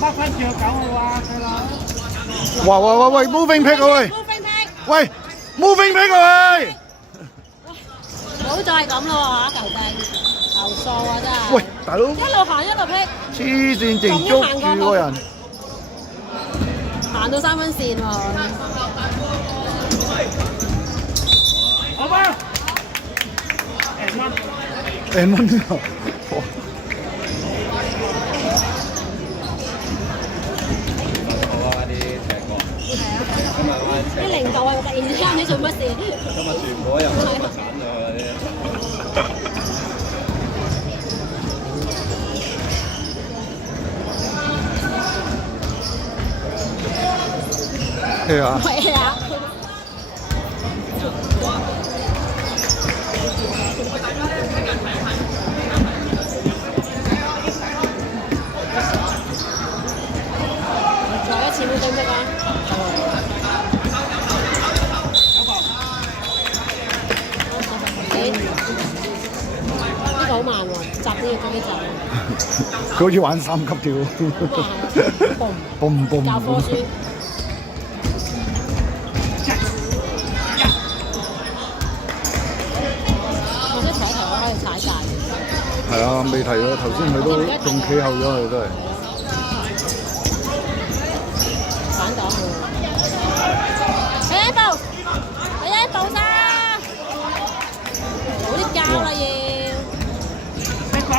北分住9號啊，細佬。喂 ，moving pick 啊喂 ，moving pick 啊喂。唔好再咁咯嚇，球證投訴啊真係。喂，大佬。一路行一路劈。黐線，淨捉住個人。行到3分線喎。好吧。誒蚊啊！啲零度啊！突然之間你做乜事？今日全部又咁啊鏟咗啲。係啊。係啊。再一次冇得啊！呢個好慢喎，集都要跟啲集。佢好似玩3級跳。嘣！教科書。我啲睇頭可以踩晒。係啊，未提啊，頭先佢都仲企後咗佢都係。反擋喎。第一步咋？早啲交啦要。一個。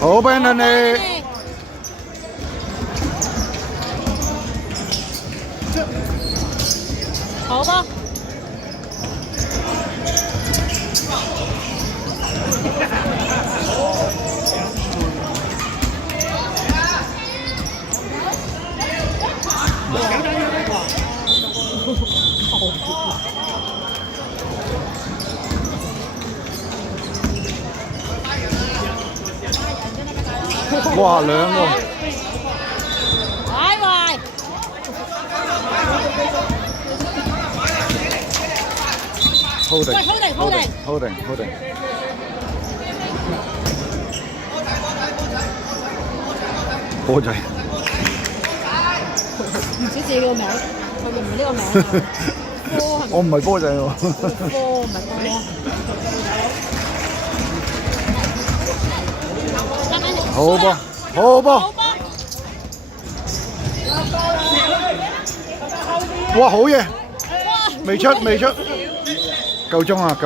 好 ，Brandon 你。好噃。哇，兩個。喂。Holding。波仔。唔知自己個名，係咪唔係呢個名啊？我唔係波仔喎。波唔係波。好波。哇，好嘢！未出，夠鐘啊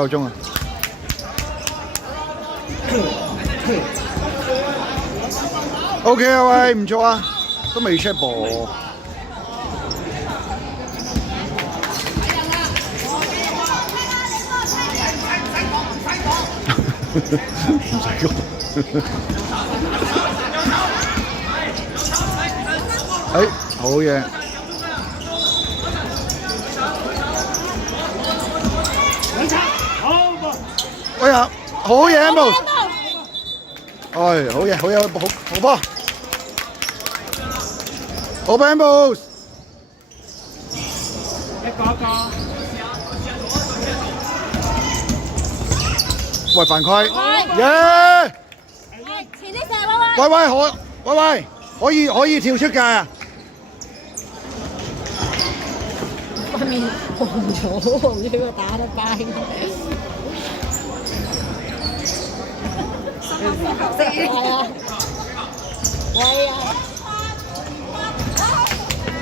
！OK 啊喂，唔錯啊，都未出噃。唔使講。好嘢。哎呀，好嘢冇。好嘢，好波。好 Bamboo。一個。喂，犯規。耶！前啲射喂，可以跳出界啊！塊面紅咗，唔知佢打得街。係啊，喂啊，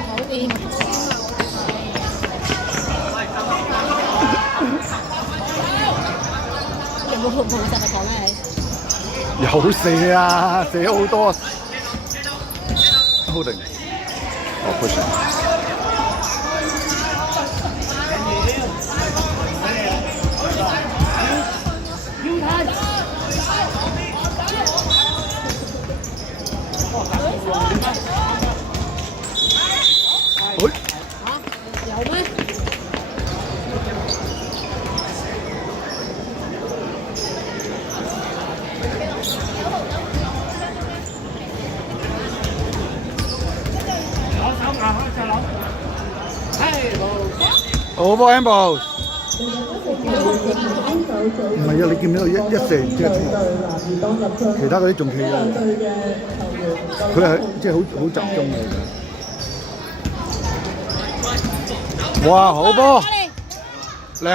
好掂。有冇實力講咩？有射啊，射好多。Holding。pushing。有咩？攞手牙開隻佬。好波 Amber。唔係啊！你見唔見到一射即係其他嗰啲仲企啊？佢係即係好集中嘅。哇！好波，靚啊！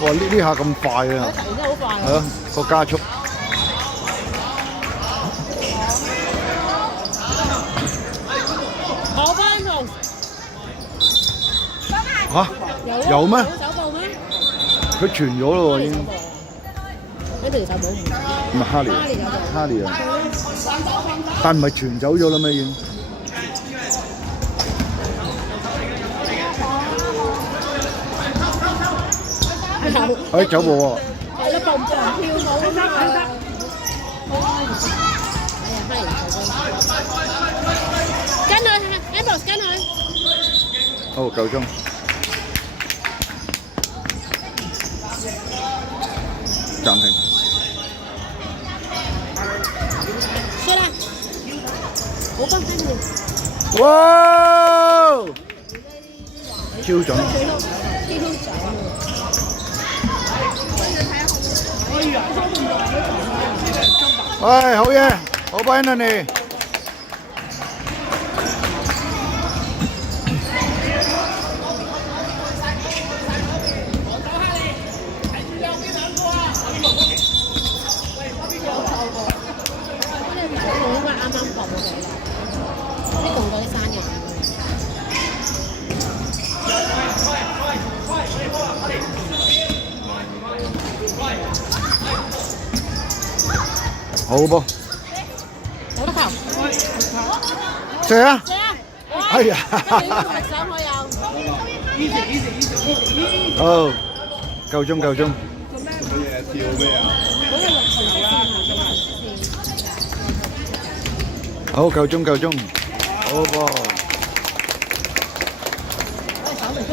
哇！呢下咁快啊！突然間好快啊！係咯，個加速。好班同嚇？有咩？手部咩？佢傳咗咯喎，已經。呢條手部唔係哈利啊，但唔係傳走咗啦咩已經？哎，走步喎！係啦，蹦蹦跳舞咁樣。哎呀，跟佢 Apple 跟佢。哦，夠鐘。暫停。出啦！好幫跟住。哇！超準。喂，好嘢，好棒啊你！好波，好得球，射啊！射啊！哎呀！上去又，哦，夠鐘夠鐘。乜嘢跳咩啊？好，夠鐘夠鐘，好波。手唔出